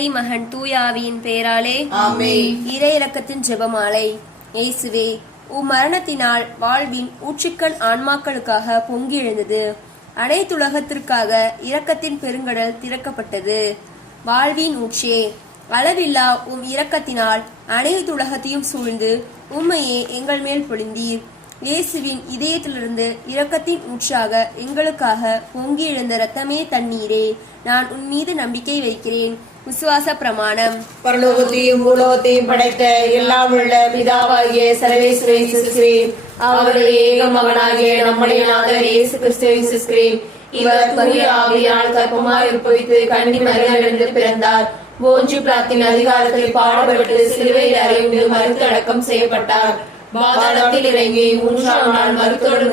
தந்தை மகன் தூயாவியின் பெயராலே ஆமென். இறை இரக்கத்தின் ஜெபமாலை. இயேசுவே, உம் மரணத்தினால் வாழ்வின் ஊற்றுக்கள் ஆன்மாக்களுக்காக பொங்கி எழுந்தது. அனைத்துலகத்திற்காக இரக்கத்தின் பெருங்கடல் திறக்கப்பட்டது. வாழ்வின் ஊற்றே, அளவில்லா உம் இரக்கத்தினால் அனைத்துலகத்தையும் சூழ்ந்து உம்மையே எங்கள் மேல் பொழிந்தீர். இயேசுவின் இதயத்திலிருந்து இரக்கத்தின் ஊற்றாக எங்களுக்காக பொங்கி எழுந்த இரத்தமே தண்ணீரே, நான் உன் மீது நம்பிக்கை வைக்கிறேன். விசுவாச பிரமாணம். பரலோகத்தையும் பூலோகத்தையும் படைத்த எல்லாம் உள்ள பிதாவாகிய சர்வேஸ்வரனை விசுவாசிக்கிறேன். அவருடைய ஏக மகனாகிய நம்முடைய நாதர் இயேசு கிறிஸ்துவை விசுவாசிக்கிறேன். இவர் தூய ஆவியால் கர்ப்பமாய் உற்பவித்து கன்னி மரியாளிடமிருந்து பிறந்தார். போஞ்சு பிலாத்தின் அதிகாரத்தில் பாடுபட்டு சிலுவையில் அறையுண்டு மருத்து அடக்கம் செய்யப்பட்டார். பாதாளத்தில் இறங்கி 3ஆம் நாள் மருத்தோடு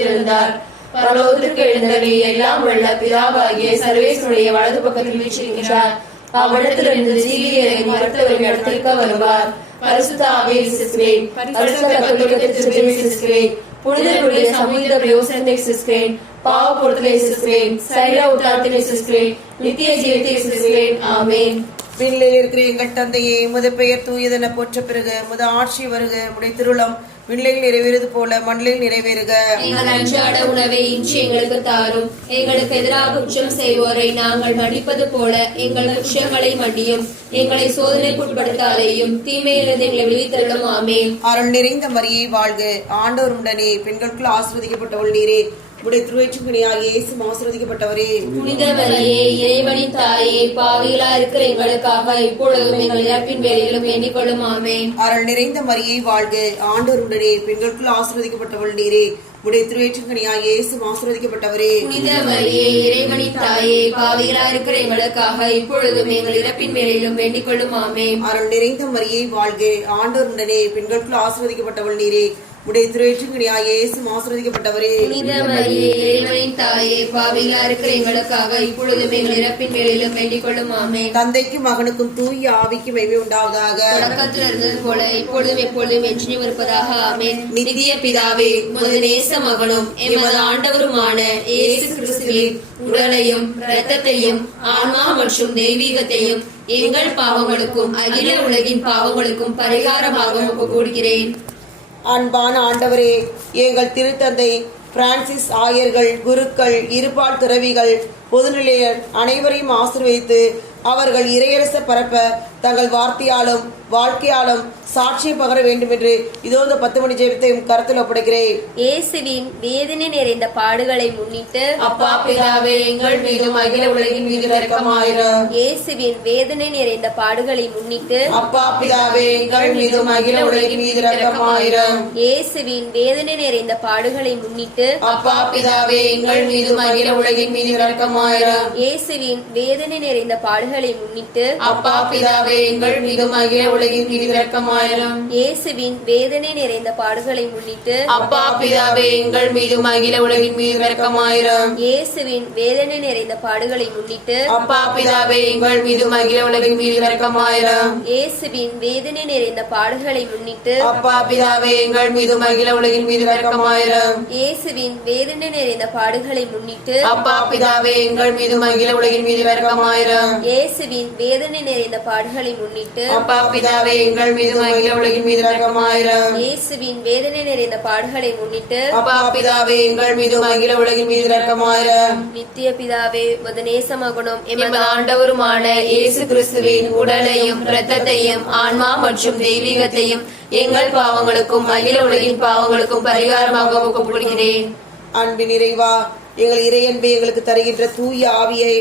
விழுந்தார். பரலோகத்திற்கு எழுந்தருளி எல்லாம் உள்ள பிதாவாகிய சர்வேஸ்வருடைய வலது பக்கத்தில் வீற்றிருக்கிறார். அவ்விடத்திலிருந்து ஜீவியரை மருத்துவரின் இடத்திற்கு வருவார். பரிசுத்த ஆவியை விசுவாசிக்கிறேன். பரிசுத்த கத்தோலிக்க திருச்சபையை விசுவாசிக்கிறேன். புனிதர்களுடைய சமூக பிரயோசனத்தை விசுவாசிக்கிறேன். பாவ பொருட்களை விசுவாசிக்கிறேன். சரீர உத்தாரத்தை விசுவாசிக்கிறேன். நித்திய ஜீவத்தை விசுவாசிக்கிறேன். ஆமென். விண்ணில் இருக்கிற எங்கள் தந்தையே, உமது பெயர் தூயதென போற்ற பிறகு உமது ஆட்சி வருக. உடைய திருவுளம் விண்ணில் நிறைவேறுவது போல மண்ணில் நிறைவேறுக. எங்கள் அன்றாட உணவை இன்று எங்களுக்கு தாரும். எங்களுக்கு எதிராக குற்றம் செய்வோரை நாங்கள் மன்னிப்பது போல எங்கள் குற்றங்களை மன்னியும். எங்களை சோதனைக்குட்படுத்தாதையும் தீமையிலிருந்து எங்களை விடுவித்தருளும். ஆமென். அருள் நிறைந்த மரியே வாழ்க, ஆண்டவர் உடனே பெண்களுக்குள் ஆசீர்வதிக்கப்பட்டவள் நீரே. உடைய திருவயிற்றுக்கனியாகிய இயேசு ஆசீர்வதிக்கப்பட்டவரே. புனித மரியே, இறைவனின் தாயே, பாவிகளா இருக்கிற எங்களுக்காக இப்பொழுதும் எங்கள் இறப்பின் வேளையிலும் எண்ணிக்கொள்ளும். ஆமென். அருள் நிறைந்த மரியே வாழ்க, ஆண்டவர் உடனே பெண்களுக்குள் ஆசீர்வதிக்கப்பட்டவள் நீரே. உடைய திருவயிற்றுக்கனியாகிய இயேசு ஆசீர்வதிக்கப்பட்டவரே. புனித மரியே, இறைவனின் தாயே, பாவிகளா இருக்கிற எங்களுக்காக இப்பொழுதும் எங்கள் இறப்பின் வேளையிலும் எண்ணிக்கொள்ளும். ஆமென். அருள் நிறைந்த மரியே வாழ்க, ஆண்டவர் உடனே பெண்களுக்குள் ஆசீர்வதிக்கப்பட்டவள் நீரே. உடைய திருவயிற்றுக்கனியாகிய இயேசு ஆசீர்வதிக்கப்பட்டவரே. புனித மரியே, இறைவனின் தாயே, பாவிகளா இருக்கிற எங்களுக்காக இப்பொழுதும் எங்கள் இறப்பின் வேளையிலும் வேண்டிக்கொள்ளும். ஆமென். தந்தைக்கும் மகனுக்கும் தூய ஆவிக்கும் மகிமை உண்டாவதாக. தொடக்கத்தில் இருந்தது போல இப்பொழுதும் எப்பொழுதும் என்றும் இருப்பதாக. ஆமென். நித்திய பிதாவே, உமது நேச மகனும் எமது ஆண்டவருமான இயேசு கிறிஸ்துவின் உடலையும் இரத்தத்தையும் ஆன்மா மற்றும் தெய்வீகத்தையும் எங்கள் பாவங்களுக்கும் அகில உலகின் பாவங்களுக்கும் பரிகாரமாக ஒப்புக் கொடுக்கிறேன். அன்பான ஆண்டவரே, எங்கள் திருத்தந்தை பிரான்சிஸ் ஆயர்கள், குருக்கள், இருபால் துறவிகள், பொதுநிலையர் அனைவரையும் ஆசீர்வதித்து அவர்கள் இறையரச பரப்ப தங்கள் வார்த்தையாலும் வாழ்க்கையாலும் சாட்சியம் பகர வேண்டும் என்று இதோ இந்த 10 மணி ஜெபத்தை கருத்தில் ஒப்படைக்கிறேன். இயேசுவின் வேதனை நிறைந்த பாடுகளை முன்னிட்டு அப்பா பிதாவே, எங்கள் மீதும் அகில உலகின் மீது இரக்கமாயிரும். இயேசுவின் வேதனை நிறைந்த பாடுகளை முன்னிட்டு அப்பா பிதாவே, எங்கள் மீதும் அகில உலகின் மீது இரக்கமாயிரும். இயேசுவின் வேதனை நிறைந்த பாடுகளை முன்னிட்டு அப்பா பிதாவே, எங்கள் மீதும் அகில உலகின் மீது இரக்கமாயிரும். இயேசுவின் வேதனை நிறைந்த பாடுகளை முன்னிட்டு அப்பா பிதாவே, எங்கள் மீதும் அகில உலகின் மீது இரக்கமாயிரும். இயேசுவின் வேதனை நிறைந்த பாடுகளை முன்னிட்டு அப்பா பிதாவே, எங்கள் மீதும் அகில உலகின் மீது இரக்கமாயிரும். இயேசுவின் வேதனை நிறைந்த பாடுகளை முன்னிட்டு அப்பா பிதாவே, எங்கள் மீதும் அகில உலகின் மீது இரக்கமாயிரும். இயேசுவின் வேதனை நிறைந்த பாடுகளை முன்னிட்டு அப்பா பிதாவே, எங்கள் மீதும் அகில உலகின் மீது இரக்கமாயிரும். இயேசுவின் வேதனை நிறைந்த பாடுகளை முன்னிட்டு அப்பா பிதாவே, எங்கள் மீதும் அகில உலகின் மீது இரக்கமாயிரும். இயேசுவின் வேதனை நிறைந்த பாடுகளை முன்னிட்டு அப்பா பிதாவே, எங்கள் மீதும் அகில உலகின் மீது இரக்கமாயிரும். இயேசுவின் வேதனை நிறைந்த பாடுகளை முன்னிட்டு அப்பா பிதாவே, எங்கள் மீதும் அகில உலகின் மீது இரக்கமாயிரும். நித்திய பிதாவே, உமது நேச மகனும் எமது ஆண்டவருமான இயேசு கிறிஸ்துவின் உடலையும் இரத்தத்தையும் ஆன்மா மற்றும் தெய்வீகத்தையும் எங்கள் பாவங்களுக்கும் அகில உலகின் பாவங்களுக்கும் பரிகாரமாக ஒப்புக் கொடுக்கிறேன். அன்பின் நிறைவா, எங்கள் இறையன்பை எங்களுக்கு தருகின்ற தூய ஆவியை,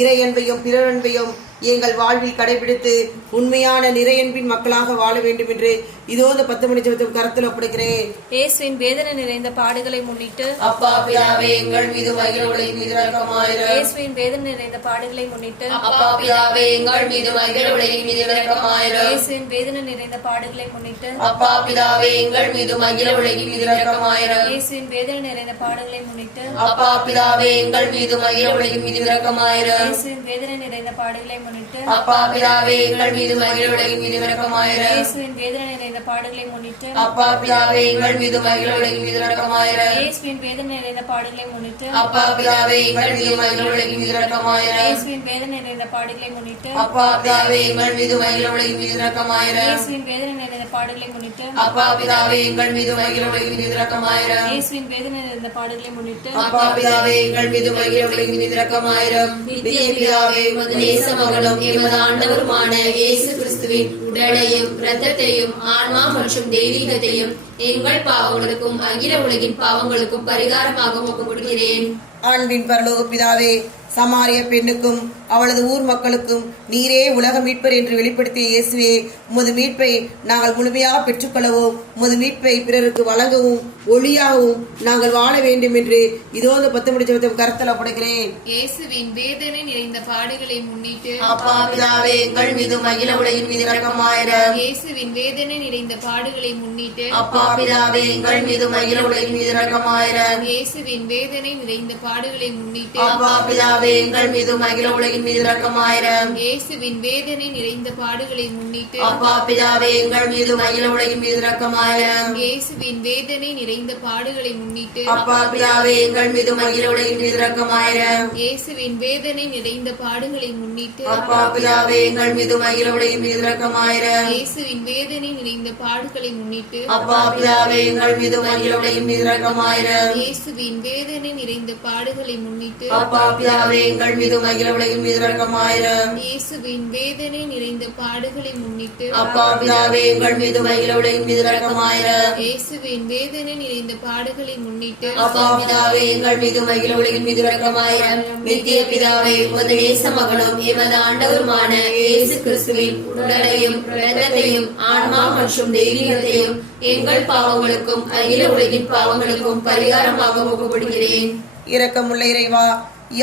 இறையன்பையும் பிறரன்பையும் எங்கள் வாழ்வில் கடைபிடித்து உண்மையான நிறையன்பின் மக்களாக வாழ வேண்டும் என்று இதோ இந்த 10 மணி ஜெபத்தை கருத்தில் ஒப்படைக்கிறேன். இயேசுவின் வேதனை நிறைந்த பாடுகளை முன்னிட்டு அப்பா பிதாவே, எங்கள் மீதும் அகில உலகின் மீது இரக்கமாயிரும். இயேசுவின் வேதனை நிறைந்த பாடுகளை முன்னிட்டு அப்பா பிதாவே, எங்கள் மீதும் அகில உலகின் மீது இரக்கமாயிரும். இயேசுவின் வேதனை நிறைந்த பாடுகளை முன்னிட்டு அப்பா பிதாவே, எங்கள் மீதும் அகில உலகின் மீது இரக்கமாயிரும். இயேசுவின் வேதனை நிறைந்த பாடுகளை முன்னிட்டு அப்பா பிதாவே, எங்கள் மீதும் அகில உலகின் மீது இரக்கமாயிரும். இயேசுவின் வேதனை நிறைந்த பாடுகளை முன்னிட்டு அப்பா பிதாவே, எங்கள் மீதும் அகில உலகின் மீது இரக்கமாயிரும். இயேசுவின் வேதனை நிறைந்த நிறைந்த பாடுகளை முன்னிட்டு அப்பா பிதாவே எங்கள் மீது மகிழ உலகின் மீது இரக்கமாயிரம். இயேசுவின் வேதனை நிறைந்த பாடுகளை முன்னிட்டு அப்பா பிதாவே எங்கள் மீது மகிழ உலகின் மீது இரக்கமாயிரம். இயேசுவின் வேதனை நிறைந்த பாடுகளை முன்னிட்டு அப்பா பிதாவே எங்கள் மீது மகிழ உலகின் மீது இரக்கமாயிரம். இயேசுவின் வேதனை நிறைந்த பாடுகளை முன்னிட்டு அப்பா பிதாவே எங்கள் மீது மகிழ உலகின் மீது இரக்கமாயிரம். இயேசுவின் வேதனை நிறைந்த பாடுகளை முன்னிட்டு அப்பா பிதாவே எங்கள் மீது மகிழ உலகின் மீது இரக்கமாயிரம். நித்திய பிதாவே உமது நேச மகனும் எமது ஆண்டவருமான இயேசு கிறிஸ்துவின் உடலையும் இரத்தத்தையும் ஆன்மா மற்றும் தெய்வீகத்தையும் எங்கள் பாவங்களுக்கும் அகில உலகின் பாவங்களுக்கும் பரிகாரமாக ஒப்புக்கொடுக்கிறேன். அன்பின் பரலோக பிதாவே, சமாரிய பெண்ணுக்கும் அவளது ஊர் மக்களுக்கும் நீரே உலக மீட்பர் என்று வெளிப்படுத்திய இயேசுவே, உமது மீட்பை நாங்கள் முழுமையாக பெற்றுக்கொள்ளவும் உமது மீட்பை பிறருக்கு வழங்கவும் ஒளியாகவும் நாங்கள் வாழ வேண்டும் என்று இதோ இந்த 10 முடிச்ச கருத்தில் ஒப்படைக்கிறேன். இயேசுவின் வேதனை நிறைந்த பாடுகளை முன்னிட்டு அப்பா பிதாவே எங்கள் மீது மகிழ உலகின் மீது இரக்கமாயிரம். இயேசுவின் வேதனை நிறைந்த பாடுகளை முன்னிட்டு அப்பா பிதாவே எங்கள் மீது மகிழ உலகின் மீது இரக்கமாயிரம். இயேசுவின் வேதனை நிறைந்த பாடுகளை முன்னிட்டு அப்பா பிதாவே எங்கள் மீது மகிழ உலகின் மீது இரக்கமாயிரம். இயேசுவின் வேதனை நிறைந்த பாடுகளை முன்னிட்டு அப்பா பிதாவே எங்கள் மீது மகிழ உலகின் மீது இரக்கமாயிரம். இயேசுவின் வேதனை நிறைந்த பாடுகளை முன்னிட்டு அப்பா பிதாவே எங்கள் மீது மகிழ உலகின் மீது இரக்கமாயிரம். இயேசுவின் வேதனை நிறைந்த பாடுகளை முன்னிட்டு அப்பா பிதாவே எங்கள் மீது மகிழ உலகின் மீது இரக்கமாயிரம். இயேசுவின் வேதனை நிறைந்த பாடுகளை முன்னிட்டு அப்பா பிதாவே எங்கள் மீது மகிழ உலகின் மீது இரக்கமாயிரம். இயேசுவின் வேதனை நிறைந்த பாடுகளை முன்னிட்டு அப்பா பிதாவே எங்கள் மீது மகிழ உலகின் மீது இரக்கமாயிரம். இயேசுவின் வேதனை நிறைந்த பாடுகளை முன்னிட்டு அப்பா பிதாவே எங்கள் மீது மகிழ உலகின் மீது இரக்கமாயிரம். இயேசுவின் வேதனை நிறைந்த பாடுகளை முன்னிட்டு அப்பா பிதாவே எங்கள் மீது மகிழ உலகின் மீது இரக்கமாயிரம். நித்திய பிதாவே உமது நேச மகனும் எமது ஆண்டவருமான இயேசு கிறிஸ்துவின் உடலையும் இரத்தத்தையும் ஆன்மா மற்றும் தெய்வீகத்தையும் எங்கள் பாவங்களுக்கும் அகில உலகின் பாவங்களுக்கும் பரிகாரமாக ஒப்புக்கொடுக்கிறேன். இரக்கமுள்ள இறைவா,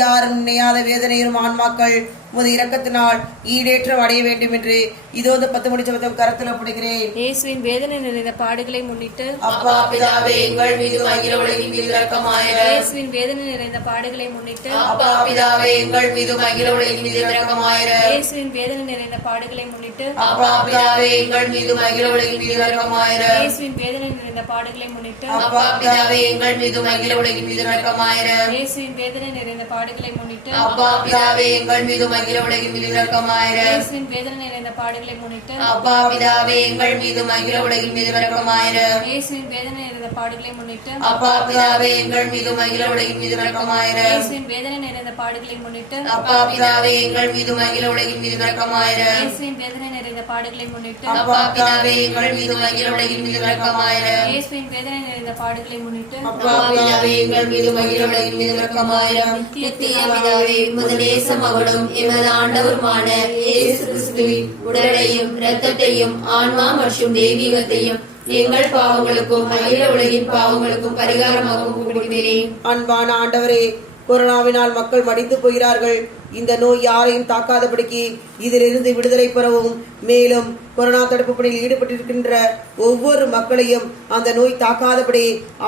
யாரும் நினையாத வேதனையும் ஆன்மாக்கள் உமது இரக்கத்தினால் ஈடேற்றம் அடைய வேண்டும் என்று இதோ இந்த 10 முடிச்ச கருத்தில் ஒப்படைக்கிறேன். இயேசுவின் வேதனை நிறைந்த பாடுகளை முன்னிட்டு அப்பா பிதாவே எங்கள் மீது மகிழ உலகின் மீது இரக்கமாயிரம். இயேசுவின் வேதனை நிறைந்த பாடுகளை முன்னிட்டு அப்பா பிதாவே எங்கள் மீது மகிழ உலகின் மீது இரக்கமாயிரம். இயேசுவின் வேதனை நிறைந்த பாடுகளை முன்னிட்டு அப்பா பிதாவே எங்கள் மீது மகிழ உலகின் மீது இரக்கமாயிரம். இயேசுவின் வேதனை நிறைந்த பாடுகளை முன்னிட்டு அப்பா பிதாவே எங்கள் மீது மகிழ உலகின் மீது இரக்கமாயிரம். இயேசுவின் வேதனை நிறைந்த பாடுகளை முன்னிட்டு அப்பா பிதாவே எங்கள் மீது மகிழ உலகின் மீது இரக்கமாயிரம். இயேசுவின் வேதனை நிறைந்த பாடுகளை முன்னிட்டு அப்பா பிதாவே எங்கள் மீது மகிழ உலகின் மீது இரக்கமாயிரம். இயேசுவின் வேதனை நிறைந்த பாடுகளை முன்னிட்டு அப்பா பிதாவே எங்கள் மீது மகிழ உலகின் மீது இரக்கமாயிரம். இயேசுவின் வேதனை நிறைந்த பாடுகளை முன்னிட்டு அப்பா பிதாவே எங்கள் மீது மகிழ உலகின் மீது இரக்கமாயிரம். இயேசுவின் வேதனை நிறைந்த பாடுகளை முன்னிட்டு அப்பா பிதாவே எங்கள் மீது மகிழ உலகின் மீது இரக்கமாயிரம். இயேசுவின் வேதனை நிறைந்த பாடுகளை முன்னிட்டு அப்பா பிதாவே எங்கள் மீது மகிழ உலகின் மீது இரக்கமாயிரம். நித்திய பிதாவே உமது நேச மகனும் எமது ஆண்டவருமான இயேசு கிறிஸ்துவின் உடலையும் இரத்தத்தையும் ஆன்மா மற்றும் தெய்வீகத்தையும் எங்கள் பாவங்களுக்கும் அகில உலகின் பாவங்களுக்கும் பரிகாரமாக ஒப்புக்கொடுக்கிறேன். அன்பான ஆண்டவரே, கொரோனாவினால் மக்கள் மடிந்து போகிறார்கள். இந்த நோய் யாரையும் தாக்காதபடிக்கு இதிலிருந்து விடுதலை பெறவும், மேலும் கொரோனா தடுப்பு பணியில் ஈடுபட்டிருக்கின்ற ஒவ்வொரு மக்களையும் அந்த நோய் தாக்காதபடி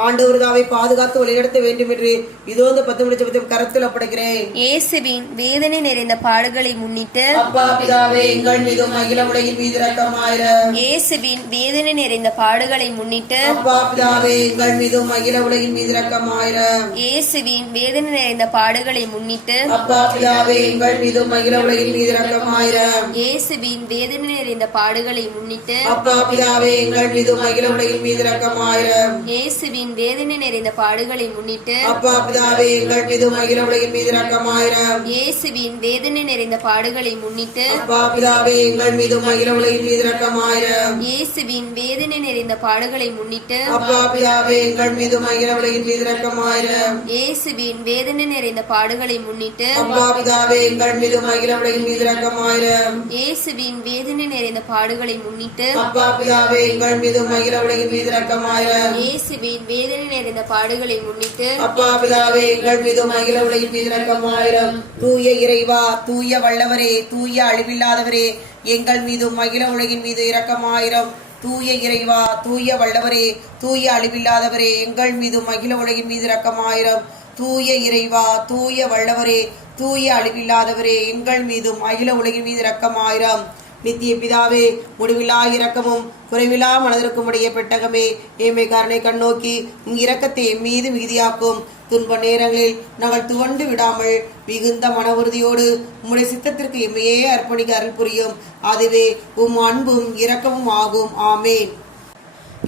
ஆண்டவர் தாவை பாதுகாத்து வழிநடத்த வேண்டும் என்று இதோ இந்த 10 முடிச்ச கருத்தில் ஒப்படைக்கிறேன். இயேசுவின் வேதனை நிறைந்த பாடுகளை முன்னிட்டு அப்பா பிதாவே எங்கள் மீது மகிழ உலகின் மீது இரக்கமாயிரம். இயேசுவின் வேதனை நிறைந்த பாடுகளை முன்னிட்டு அப்பா பிதாவே எங்கள் மீது மகிழ உலகின் மீது இரக்கமாயிரம். இயேசுவின் வேதனை நிறைந்த பாடுகளை முன்னிட்டு அப்பா பிதாவே எங்கள் மீது மகிழ உலகின் மீது இரக்கமாயிரம். இயேசுவின் வேதனை நிறைந்த பாடுகளை முன்னிட்டு அப்பா பிதாவே எங்கள் மீது மகிழ உலகின் மீது இரக்கமாயிரம். இயேசுவின் வேதனை நிறைந்த பாடுகளை முன்னிட்டு அப்பா பிதாவே எங்கள் மீது மகிழ உலகின் மீது இரக்கமாயிரம். இயேசுவின் வேதனை நிறைந்த பாடுகளை முன்னிட்டு அப்பா பிதாவே எங்கள் மீது மகிழ உலகின் மீது இரக்கமாயிரம். இயேசுவின் வேதனை நிறைந்த பாடுகளை முன்னிட்டு அப்பா பிதாவே எங்கள் மீது மகிழ உலகின் மீது இரக்கமாயிரம். இயேசுவின் வேதனை நிறைந்த பாடுகளை முன்னிட்டு அப்பா பிதாவே எங்கள் மீது மகிழ உலகின் மீது இரக்கமாயிரம். இயேசுவின் வேதனை நிறைந்த பாடுகளை முன்னிட்டு அப்பா பிதாவே எங்கள் மீது மகிழ உலகின் மீது இரக்கமாயிரம். இயேசுவின் வேதனை நிறைந்த பாடுகளை முன்னிட்டு அப்பா பிதாவே எங்கள் மீது மகிழ உலகின் மீது இரக்கமாயிரம். தூய இறைவா, தூய வல்லவரே, தூய அழிவில்லாதவரே, எங்கள் மீது மகிழ உலகின் மீது இரக்கமாயிரம். தூய இறைவா, தூய வல்லவரே, தூய அழிவில்லாதவரே, எங்கள் மீது மகிழ உலகின் மீது இரக்கமாயிரம். தூய இறைவா, தூய வல்லவரே, தூய அழிவில்லாதவரே, எங்கள் மீது மகிழ உலகின் மீது இரக்கமாயிரம். நித்திய பிதாவே, முடிவிலா இரக்கமும் குறைவிலா மனதிற்கும் உடைய பெட்டகமே, ஏமை கருணை கண்ணோக்கி உம் இரக்கத்தை எம் மீது மிகுதியாக்கும். துன்ப நேரங்களில் நாங்கள் துவண்டு விடாமல் மிகுந்த மன உறுதியோடு உம்முடைய சித்தத்திற்கு எம்மையே அர்ப்பணிக்க அருள் புரியும். அதுவே உம் அன்பும் இரக்கமும் ஆகும். ஆமேன்.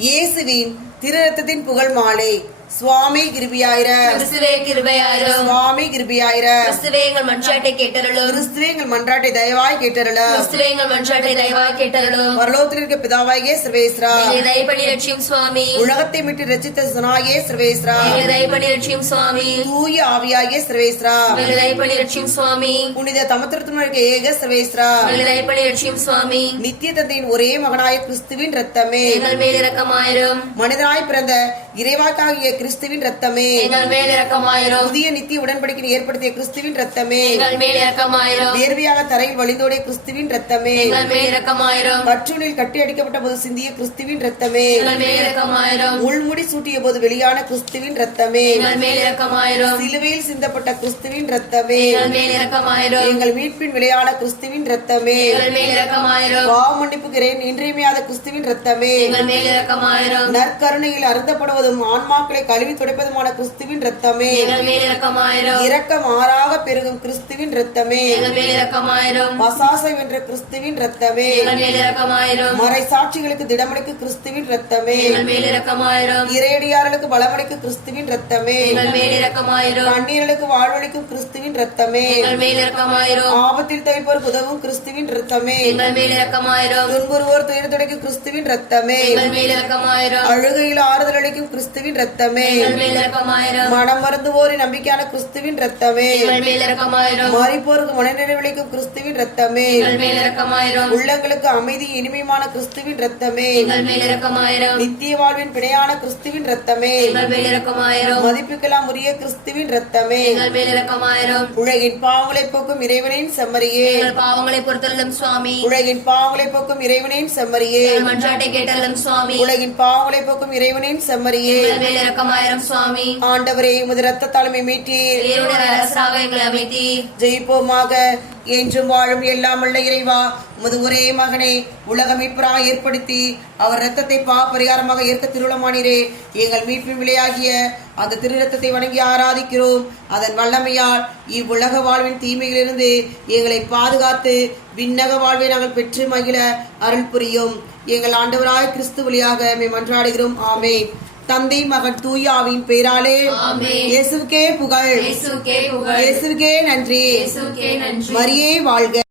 இயேசுவின் திரு ரத்தத்தின் புகழ் மாலை. சுவாமி கிருபையாயிரம். கிறிஸ்துவே கிருபையாயிரம். சுவாமி கிருபையாயிரம். கிறிஸ்துவே எங்கள் மன்றாட்டை கேட்டருளும். கிறிஸ்துவே எங்கள் மன்றாட்டை தயவாய் கேட்டருளும். கிறிஸ்துவே எங்கள் மன்றாட்டை தயவாய் கேட்டருளும். பரலோகத்தில் இருக்க பிதாவாகிய சர்வேஸ்வரா, எங்களை தயவுபடி ரட்சியும் சுவாமி. உலகத்தை மீட்டு ரட்சித்த சுனாகிய சர்வேஸ்வரா, எங்களை தயவுபடி ரட்சியும் சுவாமி. தூய ஆவியாகிய சர்வேஸ்வரா, எங்களை தயவுபடி ரட்சியும் சுவாமி. புனித தமத்திரத்தின் இருக்க ஏக சர்வேஸ்வரா, எங்களை தயவுபடி ரட்சியும் சுவாமி. நித்திய தந்தையின் ஒரே மகனாய கிறிஸ்துவின் ரத்தமே, எங்கள் மேல் இரக்கமாயிரும். மனிதனாய் பிறந்த இறைவாக்காகிய கிறிஸ்துவின் ரத்தமே, எங்கள் மேல் இரக்கமாயிரும். புதிய நித்திய உடன்படிக்கை ஏற்படுத்திய கிறிஸ்துவின் ரத்தமே, எங்கள் மேல் இரக்கமாயிரும். வேர்வையாக தரையில் வழிந்தோடிய கிறிஸ்துவின் ரத்தமே, எங்கள் மேல் இரக்கமாயிரும். கற்றூனில் கட்டி அடிக்கப்பட்ட போது சிந்திய கிறிஸ்துவின் ரத்தமே, எங்கள் மேல் இரக்கமாயிரும். உள்முடி சூட்டிய போது வெளியான கிறிஸ்துவின் ரத்தமே, எங்கள் மேல் இரக்கமாயிரும். சிலுவையில் சிந்தப்பட்ட கிறிஸ்துவின் ரத்தமே, எங்கள் மேல் இரக்கமாயிரும். எங்கள் மீட்பின் விளையான கிறிஸ்துவின் ரத்தமே, எங்கள் மேல் இரக்கமாயிரும். பாவ மன்னிப்புகிறேன் இன்றியமையாத கிறிஸ்துவின் ரத்தமே, எங்கள் மேல் இரக்கமாயிரும். நற்கருணையில் அருந்தப்படுவதும் ஆன்மாக்களை கழுவி துடைப்பதுமான கிறிஸ்துவின் ரத்தமே, எங்கள் மேல் இரக்கமாயிரும். இரக்கம் ஆறாக பெருகும் கிறிஸ்துவின் ரத்தமே, எங்கள் மேல் இரக்கமாயிரும். மசாசை வென்ற கிறிஸ்துவின் ரத்தமே, எங்கள் மேல் இரக்கமாயிரும். மறை சாட்சிகளுக்கு திடமளிக்கு கிறிஸ்துவின் ரத்தமே, எங்கள் மேல் இரக்கமாயிரும். இறையடியார்களுக்கு பலமளிக்கு கிறிஸ்துவின் ரத்தமே, எங்கள் மேல் இரக்கமாயிரும். கண்ணீர்களுக்கு வாழ்வளிக்கும் கிறிஸ்துவின் ரத்தமே, எங்கள் மேல் இரக்கமாயிரும். ஆபத்தில் தவிப்போருக்கு உதவும் கிறிஸ்துவின் ரத்தமே, எங்கள் மேல் இரக்கமாயிரும். துன்புறுவோர் துயர் துடைக்கும் கிறிஸ்துவின் ரத்தமே, எங்கள் மேல் இரக்கமாயிரும். அழுகையில் ஆறுதல் அளிக்கும் கிறிஸ்துவின் ரத்தமே, எங்கள் மேல் இரக்கமாயிரும். மனம் மருந்துவோரின் நம்பிக்கையான கிறிஸ்துவின் ரத்தமே, எங்கள் மேல் இரக்கமாயிரும். மரிப்போருக்கு மனநிறைவளிக்கும் கிறிஸ்துவின் ரத்தமே, எங்கள் மேல் இரக்கமாயிரும். உள்ளங்களுக்கு அமைதி இனிமையான கிறிஸ்துவின் ரத்தமே, எங்கள் மேல் இரக்கமாயிரும். நித்திய வாழ்வின் பிணையான கிறிஸ்துவின் ரத்தமே, எங்கள் மேல் இரக்கமாயிரும். மதிப்புக்கெல்லாம் உரிய கிறிஸ்துவின் ரத்தமே, எங்கள் மேல் இரக்கமாயிரும். உலகின் பாவங்களை போக்கும் இறைவனின் செம்மறியே, எங்கள் பாவங்களை பொறுத்தருளும் சுவாமி. உலகின் பாவங்களை போக்கும் இறைவனின் செம்மறியே, எங்கள் மன்றாட்டை கேட்டருளும் சுவாமி. உலகின் பாவங்களை போக்கும் இறைவனின் செம்மறியே, எங்கள் மேல் இரக்கமாயிரும் சுவாமி. ஆண்டவரே உமது இரத்த தலைமை மீட்டீர், தேவனுடைய அரசராக எங்களை அமைத்தீர். ஜெயிப்போமாக. என்றும் வாழும் எல்லாம் உள்ள இறைவா, உமது ஒரே மகனை உலக மீட்பராக ஏற்படுத்தி அவர் இரத்தத்தை பரிகாரமாக ஏற்க திருவுளமானீரே. எங்கள் மீட்பின் விலையாகிய அந்த திரு இரத்தத்தை வணங்கி ஆராதிக்கிறோம். அதன் வல்லமையால் இவ்வுலக வாழ்வின் தீமையிலிருந்து எங்களை பாதுகாத்து விண்ணக வாழ்வை நாங்கள் பெற்று மகிழ அருள் புரியும். எங்கள் ஆண்டவராய் கிறிஸ்து வழியாக மன்றாடுகிறோம். ஆமென். தந்தை மகன் தூயாவின் பெயராலே இயேசுவுக்கே புகழ், இயேசுவுக்கே புகழ், இயேசுவுக்கே நன்றி, இயேசுவுக்கே நன்றி. மரியே வாழ்க.